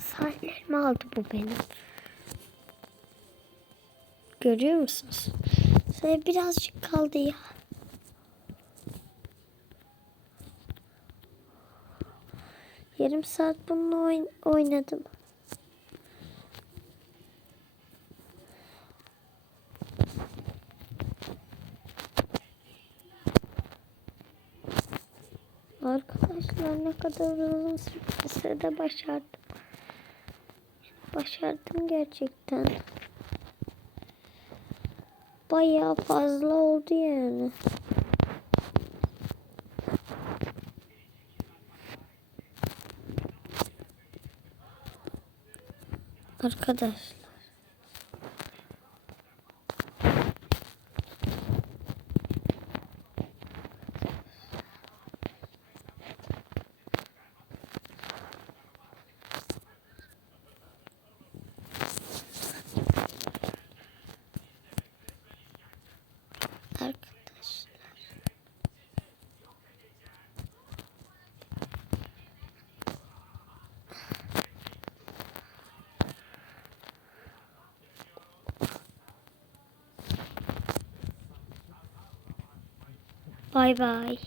saatlerimi aldı bu benim. Görüyor musunuz? Sana birazcık kaldı ya. Yarım saat bununla oyn- oynadım. Arkadaşlar ne kadar uzun bir sürede başardım. Başardım gerçekten. Bayağı fazla oldu yani. Arkadaşlar. Arkadaşlar. Bay bay.